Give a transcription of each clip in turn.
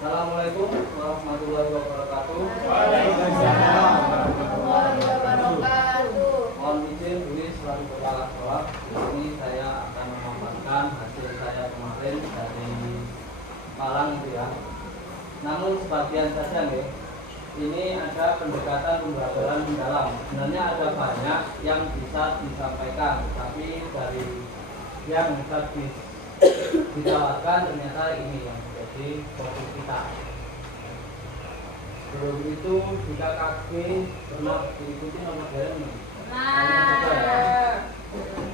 Assalamualaikum warahmatullahi wabarakatuh. Waalaikumsalam warahmatullahi wabarakatuh. Mohon izin dulu selaku kepala sekolah. Ini saya akan memaparkan hasil saya kemarin dari Malang itu ya. Namun sebagian saja nih. Ini ada pendekatan pembelajaran mendalam. Sebenarnya ada banyak yang bisa disampaikan, tapi dari yang bisa ditawarkan ternyata ini yang menjadi fokus kita. Sebelum itu jika kaki pernah diikuti nomor jalan ini.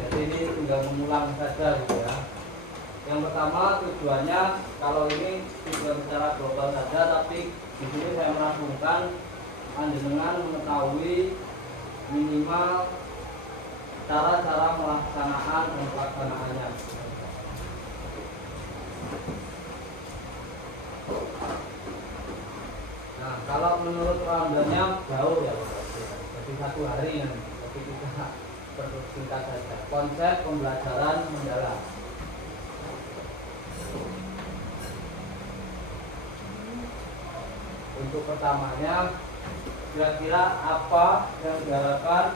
Jadi ini tinggal mengulang saja gitu ya. Yang pertama tujuannya, kalau ini tidak secara global saja, tapi di sini saya merangkumkan dengan mengetahui minimal cara-cara melaksanakan dan pelaksanaannya. Nah, kalau menurut roundnya jauh ya, jadi 1 hari nanti, tapi kita persingkat saja. Konsep pembelajaran mendalam. Untuk pertamanya, kira-kira apa yang diharapkan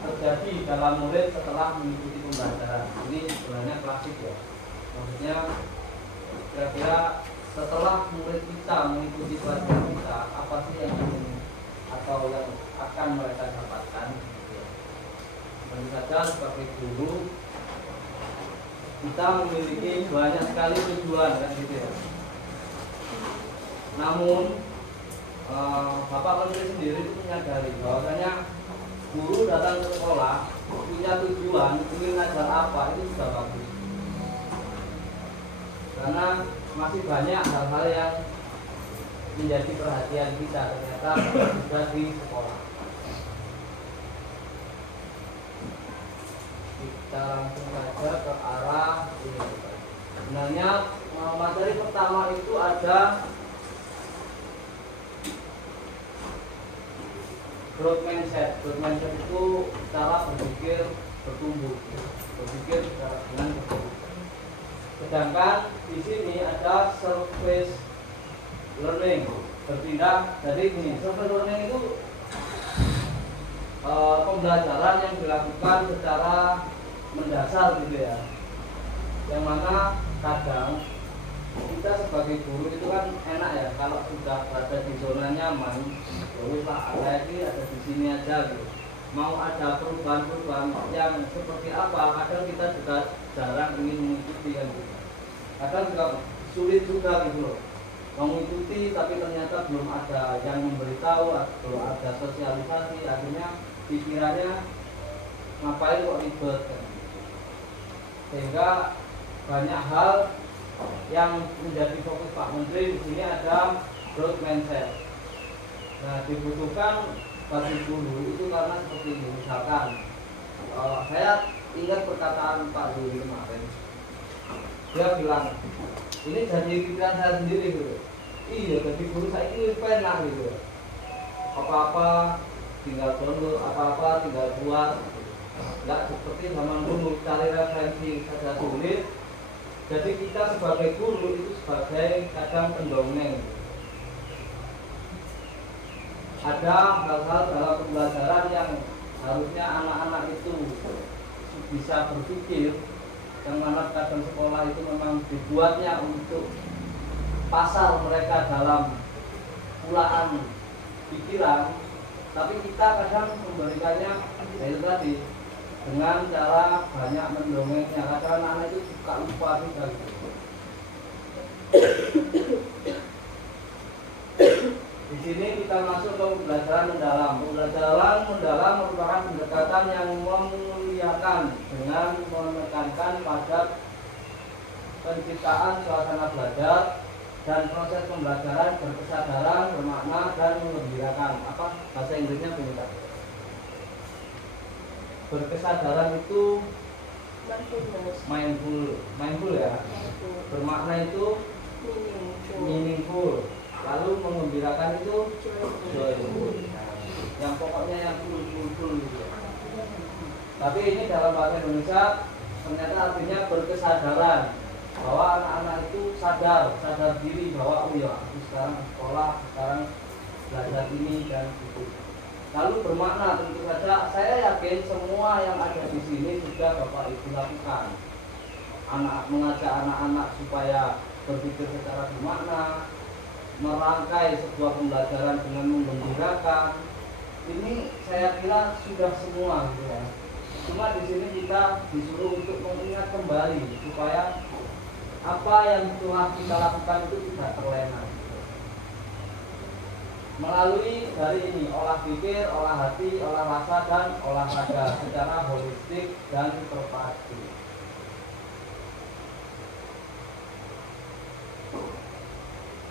terjadi dalam murid setelah mengikuti pembelajaran? Ini sebenarnya klasik ya. Maksudnya kira-kira setelah murid kita mengikuti pelajaran kita, apa sih yang ingin atau yang akan mereka dapatkan? Tentu saja sebagai guru kita memiliki banyak sekali tujuan kan gitu ya. Namun Bapak Menteri sendiri itu menyadari bahwasanya guru datang ke sekolah punya tujuan ingin ngajar apa, itu sudah bagus. Karena masih banyak hal-hal yang menjadi perhatian kita ternyata sudah di sekolah. Kita langsung saja ke arah ini. Sebenarnya materi pertama itu ada growth mindset. Growth mindset itu cara berpikir bertumbuh, berpikir dengan bertumbuh. Sedangkan di sini ada surface learning, bertindak. Jadi ini surface learning itu pembelajaran yang dilakukan secara mendasar gitu ya. Yang mana kadang kita sebagai guru itu kan enak ya kalau sudah berada di zona nyaman, terus saya ini ada di sini aja gitu. Mau ada perubahan-perubahan yang seperti apa, kadang kita juga jarang ingin mengikuti kan gitu. Kadang juga sulit juga gitu loh, mengikuti tapi ternyata belum ada yang memberitahu, belum ada sosialisasi, akhirnya pikirannya ngapain kok ribet kan. Sehingga banyak hal yang menjadi fokus Pak Menteri di sini ada growth mindset. Nah, dibutuhkan bagi guru itu karena seperti ini. Misalkan saya ingat perkataan Pak Zuri kemarin. Dia bilang, ini jadi pikiran saya sendiri gitu. Iya, jadi guru saya ini penak gitu. Apa-apa tinggal download, apa-apa tinggal buat. Enggak seperti zaman dulu cari referensi saja sulit. Jadi kita sebagai guru itu sebagai kadang pendongeng. Ada hal-hal dalam pembelajaran yang harusnya anak-anak itu bisa berpikir, yang mana kadang sekolah itu memang dibuatnya untuk pasar mereka dalam pulaan pikiran, tapi kita kadang memberikannya itu tadi dengan cara banyak mendongengnya. Kadang anak itu suka lupa juga gitu. Di sini kita masuk ke pembelajaran mendalam. Pembelajaran mendalam merupakan pendekatan yang memuliakan dengan menekankan pada penciptaan suasana belajar dan proses pembelajaran berkesadaran, bermakna dan menggembirakan. Apa bahasa Inggrisnya begini? Berkesadaran itu mindful ya. Bermakna itu meaningful. Lalu menggembirakan itu joyful. Yang pokoknya yang full gitu. Tapi ini dalam bahasa Indonesia ternyata artinya berkesadaran bahwa anak-anak itu sadar diri bahwa oh ya aku sekarang sekolah, sekarang belajar ini dan itu. Lalu bermakna, tentu saja saya yakin semua yang ada di sini sudah Bapak Ibu lakukan. Mengajak anak-anak supaya berpikir secara bermakna, merangkai sebuah pembelajaran dengan menggembirakan. Ini saya kira sudah semua gitu ya. Cuma di sini kita disuruh untuk mengingat kembali supaya apa yang telah kita lakukan itu tidak terlena. Melalui dari ini, olah pikir, olah hati, olah rasa, dan olahraga secara holistik dan terpadu.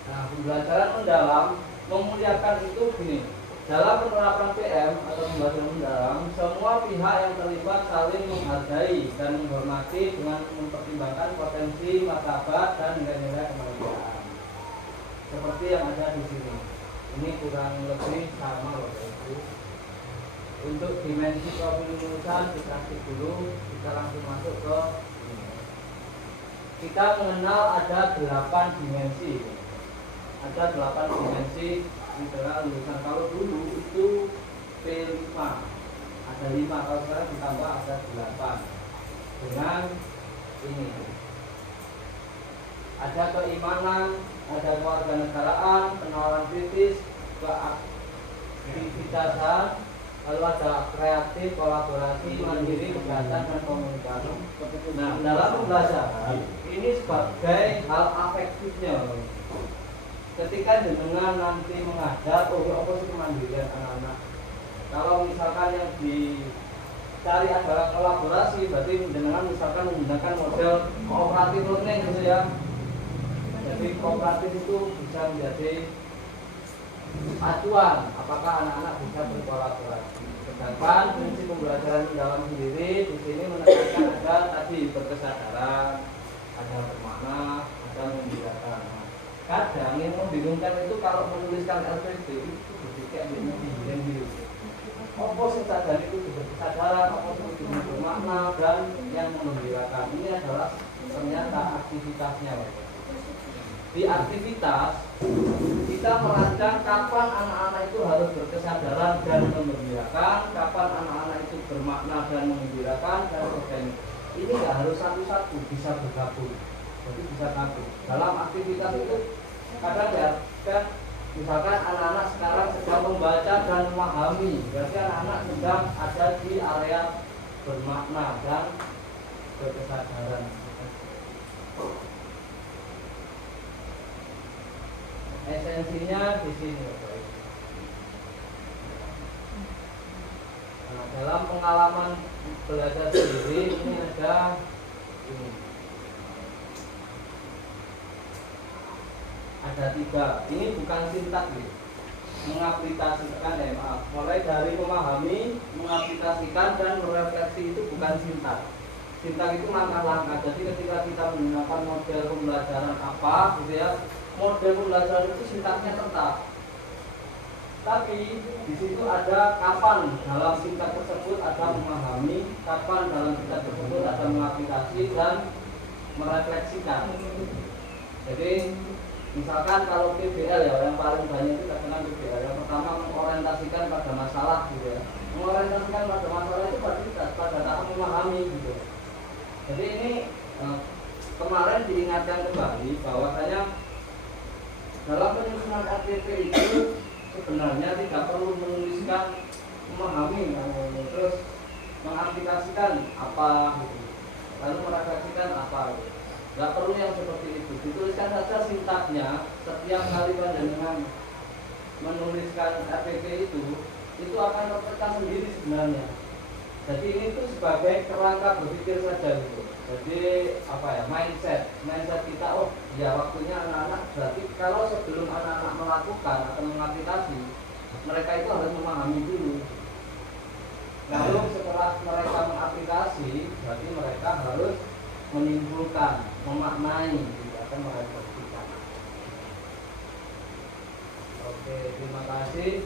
Nah, pembelajaran mendalam memuliakan itu gini. Dalam penerapan PM atau pembelajaran mendalam, semua pihak yang terlibat saling menghargai dan menghormati dengan mempertimbangkan potensi, martabat, dan nilai-nilai kemanusiaan. Seperti yang ada di sini. Ini kurang lebih sama loh Ibu. Untuk dimensi profil lulusan dikasih dulu, kita langsung masuk ke ini. Kita mengenal ada 8 dimensi. Ada 8 dimensi adalah lulusan. Kalau dulu itu P5 ada 5, kalau sekarang ditambah ada 8 dengan ini. Ada keimanan, ada kewarganegaraan, penalaran kritis, keaktivitasan, lalu ada kreatif, kolaborasi, mandiri, kegiatan, dan komunikasi. Nah, dalam pembelajaran ini sebagai hal afektifnya. Ketika jenengan nanti mengajar, oh apa sih kemandirian anak-anak? Kalau misalkan yang dicari adalah kolaborasi, berarti jenengan misalkan menggunakan model kooperatif learning gitu ya. Jadi kooperatif itu bisa menjadi acuan apakah anak-anak bisa berkolaborasi. Sedangkan prinsip pembelajaran mendalam sendiri di sini menekankan ada tadi berkesadaran, ada bermakna, ada membirakan. Kadang yang membingungkan itu kalau menuliskan LPD itu berpikir yang biru. Apa sih sadar itu berkesadaran, apa itu bermakna dan yang membirakan. Ini adalah ternyata aktivitasnya. Di aktivitas kita merancang kapan anak-anak itu harus berkesadaran dan membirakan, kapan anak-anak itu bermakna dan membirakan dan sebagainya. Ini nggak harus satu-satu, bisa bergabung. Jadi bisa gabung. Dalam aktivitas itu kadang ya kan, misalkan anak-anak sekarang sedang membaca dan memahami, berarti anak-anak sedang ada di area bermakna dan berkesadaran. Esensinya di sini. Nah, dalam pengalaman belajar sendiri ini ada ini. Ada 3. Ini bukan sintak gitu. Mengaplikasikan mulai dari memahami, mengaplikasikan dan merefleksi itu bukan sintak. Sintak itu langkah-langkah. Jadi ketika kita menggunakan model pembelajaran apa gitu ya, model pembelajaran itu sintaknya tetap. Tapi di situ ada kapan dalam sintak tersebut ada memahami, kapan dalam sintak tersebut ada mengaplikasi dan merefleksikan. Jadi misalkan kalau PBL ya, yang paling banyak itu kadang PBL. Yang pertama mengorientasikan pada masalah gitu ya. Mengorientasikan pada masalah itu pada tahap memahami gitu. Jadi ini kemarin diingatkan kembali bahwasanya dalam penyusunan RPP itu sebenarnya tidak perlu menuliskan memahami, terus mengaplikasikan apa gitu, lalu merefleksikan apa gitu. Nggak perlu yang seperti itu. Dituliskan saja sintaknya. Setiap kali panjenengan menuliskan RPP itu akan terpecah sendiri sebenarnya. Jadi ini tuh sebagai kerangka berpikir saja gitu. Jadi apa ya, mindset kita, oh ya waktunya anak-anak, berarti kalau sebelum anak-anak melakukan atau mengaplikasi, mereka itu harus memahami dulu. Lalu setelah mereka mengaplikasi, berarti mereka harus menimbulkan, memaknai, akan merefleksikan. Oke, terima kasih.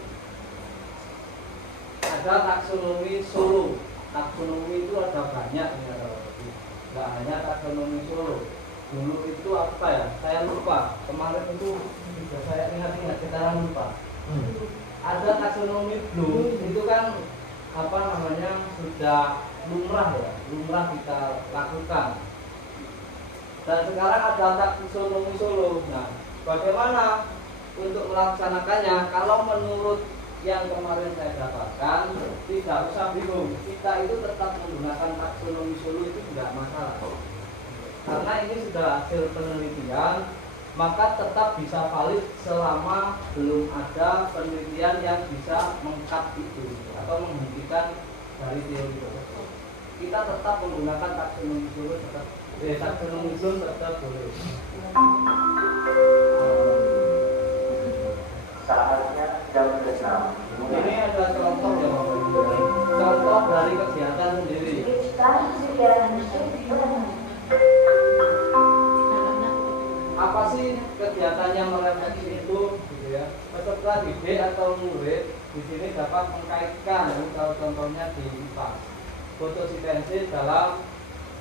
Ada taksonomi Solo. Taksonomi itu ada banyak, nggak hanya taksonomi Solo. dulu itu apa ya, saya lupa kemarin itu juga saya ingat-ingat sekarang lupa. Ada taksonomi Bloom itu kan apa namanya sudah lumrah ya, lumrah kita lakukan. Dan sekarang ada taksonomi Solo. Nah, bagaimana untuk melaksanakannya? Kalau menurut yang kemarin saya dapatkan, tidak usah bingung. Kita itu tetap menggunakan taksonomi Solo itu tidak masalah. Karena ini sudah hasil penelitian, maka tetap bisa valid selama belum ada penelitian yang bisa mengkat itu atau menghentikan dari teori tersebut. Kita tetap menggunakan taksonomi Solo tetap taksonomi Solo tetap boleh. Saatnya jam 6. Ini ada contoh ya Bapak Ibu. Contoh dari kegiatan sendiri. Apa sih kegiatannya merefleksi itu, gitu ya? Peserta didik atau murid di sini dapat mengkaitkan, kalau contohnya di IPA, fotosintesis dalam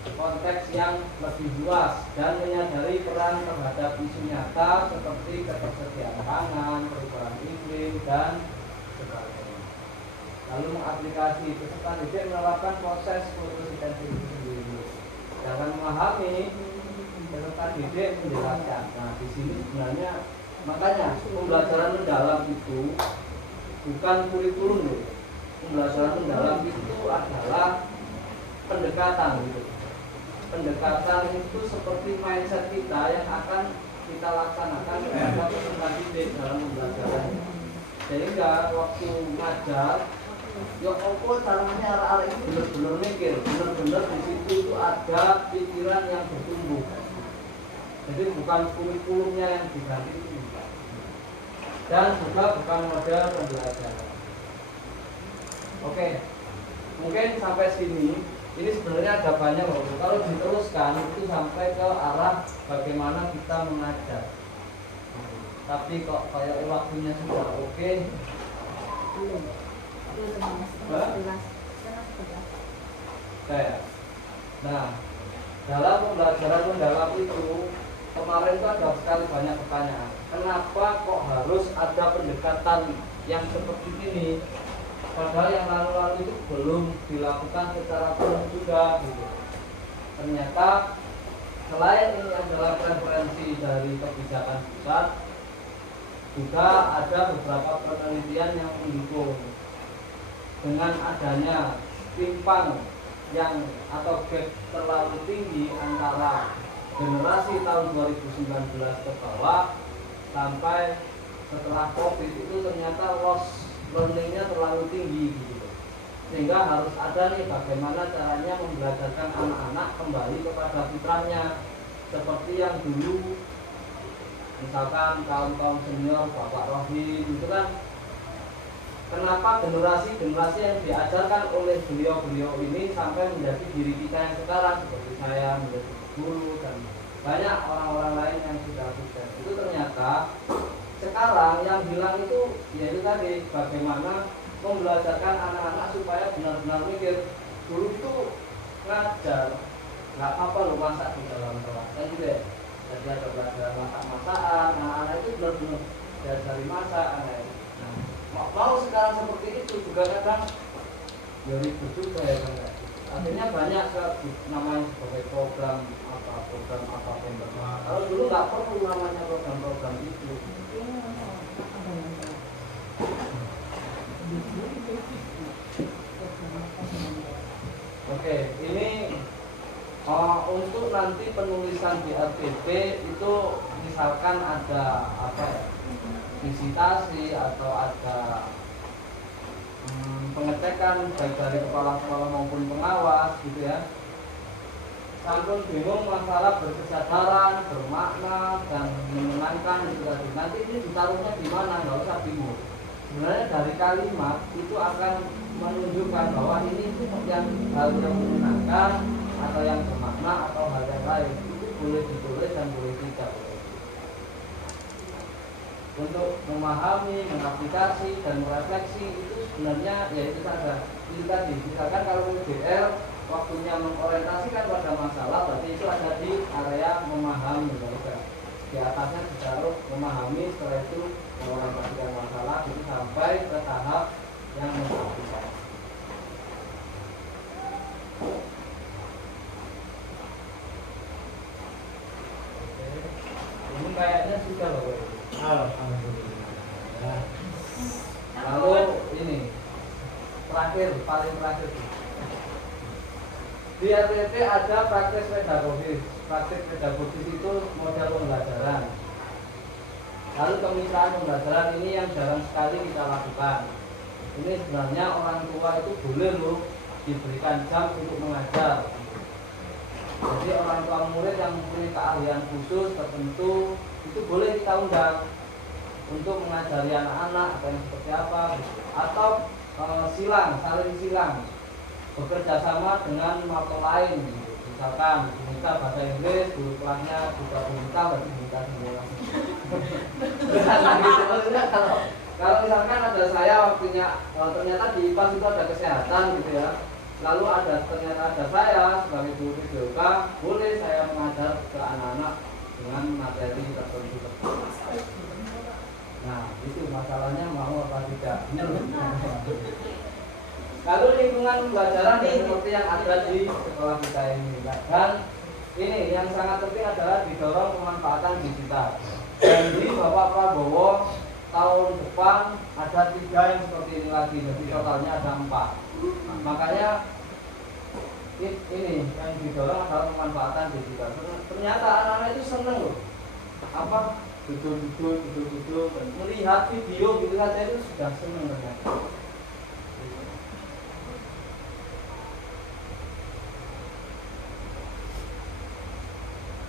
konteks yang lebih luas dan menyadari peran terhadap isu nyata seperti ketersediaan pangan, perubahan iklim dan sebagainya. Lalu mengaplikasi peserta didik menerapkan proses fotosintesis itu sendiri. Jangan memahami peserta didik menjelaskan. Nah, di sini sebenarnya makanya pembelajaran mendalam itu bukan kurikulum loh. Pembelajaran mendalam itu adalah pendekatan gitu. Pendekatan itu seperti mindset kita yang akan kita laksanakan terhadap peserta didik dalam pembelajaran. Sehingga waktu ngajar, ya apa caranya arah-arah itu benar-benar mikir, benar-benar di situ itu ada pikiran yang bertumbuh. Jadi bukan kurikulumnya yang diganti, dan juga bukan model pembelajaran. Oke, mungkin sampai sini. Ini sebenarnya ada banyak loh. Kalau diteruskan itu sampai ke arah bagaimana kita mengajar. Tapi kok kayak waktunya sudah oke. Kayak. Nah, dalam pembelajaran mendalam itu kemarin itu ada sekali banyak pertanyaan. Kenapa kok harus ada pendekatan yang seperti ini? Padahal yang lalu-lalu itu belum dilakukan secara penuh juga gitu. Ternyata selain ini adalah preferensi dari kebijakan pusat, juga ada beberapa penelitian yang mendukung. Dengan adanya timpang yang atau gap terlalu tinggi antara generasi tahun 2019 ke bawah sampai setelah COVID itu ternyata loss learningnya terlalu tinggi gitu. Sehingga harus ada nih bagaimana caranya membelajarkan anak-anak kembali kepada fitrahnya seperti yang dulu misalkan kaum senior Bapak Rohim itu kan, kenapa generasi yang diajarkan oleh beliau ini sampai menjadi diri kita yang sekarang seperti saya menjadi guru dan banyak orang-orang lain yang sudah sukses. Itu ternyata sekarang yang hilang itu yaitu tadi bagaimana membelajarkan anak-anak supaya benar-benar mikir. Dulu itu ngajar nggak apa loh masak di dalam kelas kan gitu ya. Jadi ada pelajaran masak-masakan, anak-anak itu benar-benar dari masak. Nah, mau sekarang seperti itu juga kadang ya ribet juga ya kan. Artinya banyak namanya sebagai program apa kalau dulu nggak perlu namanya program itu. Oke, ini untuk nanti penulisan di RTP itu misalkan ada apa ya, visitasi atau ada pengecekan baik dari kepala sekolah maupun pengawas gitu ya. Sampun bingung masalah berkesadaran, bermakna dan menyenangkan gitu tadi. Nanti ini ditaruhnya di mana, nggak usah bingung. Sebenarnya dari kalimat itu akan menunjukkan bahwa ini yang hal yang menyenangkan atau yang bermakna atau hal yang lain itu boleh ditulis dan boleh tidak. Untuk memahami, mengaplikasi dan merefleksi itu sebenarnya ya itu saja. Itu tadi, misalkan kalau UGR waktunya mengorientasikan pada masalah, berarti itu ada di area memahami. Di atasnya ditaruh memahami, setelah itu mengorientasikan masalah, itu sampai ke tahap yang mengaplikasikan. Ini kayaknya sudah loh. Alhamdulillah. Lalu ini terakhir, paling terakhir di RPP ada praktek pedagogis. Praktek pedagogis itu model pembelajaran. Lalu kemitraan pembelajaran ini yang jarang sekali kita lakukan. Ini sebenarnya orang tua itu boleh loh diberikan jam untuk mengajar. Jadi orang tua murid yang mempunyai keahlian khusus tertentu itu boleh kita undang untuk mengajari anak-anak apa yang seperti apa, atau saling silang bekerja sama dengan mata lain. Misalkan kita bahasa Inggris, guru kelasnya juga berita, berarti berita semua. Kalau misalkan ada saya waktunya ternyata di IPAS itu ada kesehatan gitu ya, lalu ternyata ada saya sebagai guru PJOK, boleh saya mengajar ke anak-anak dengan materi tertentu. Nah, itu masalahnya mau apa tidak. Lalu lingkungan pembelajaran seperti yang ada di sekolah kita ini. Dan ini yang sangat penting adalah didorong pemanfaatan digital. Jadi Bapak Prabowo tahun depan ada 3 yang seperti ini lagi, jadi totalnya ada 4. Nah, makanya ini yang didorong adalah pemanfaatan digital. Ternyata anak-anak itu seneng loh. Duduk, melihat video gitu saja itu sudah senang ternyata.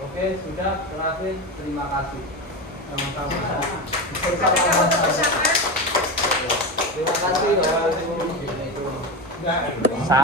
Oke, sudah terakhir, terima kasih. Sama-sama. Terima kasih.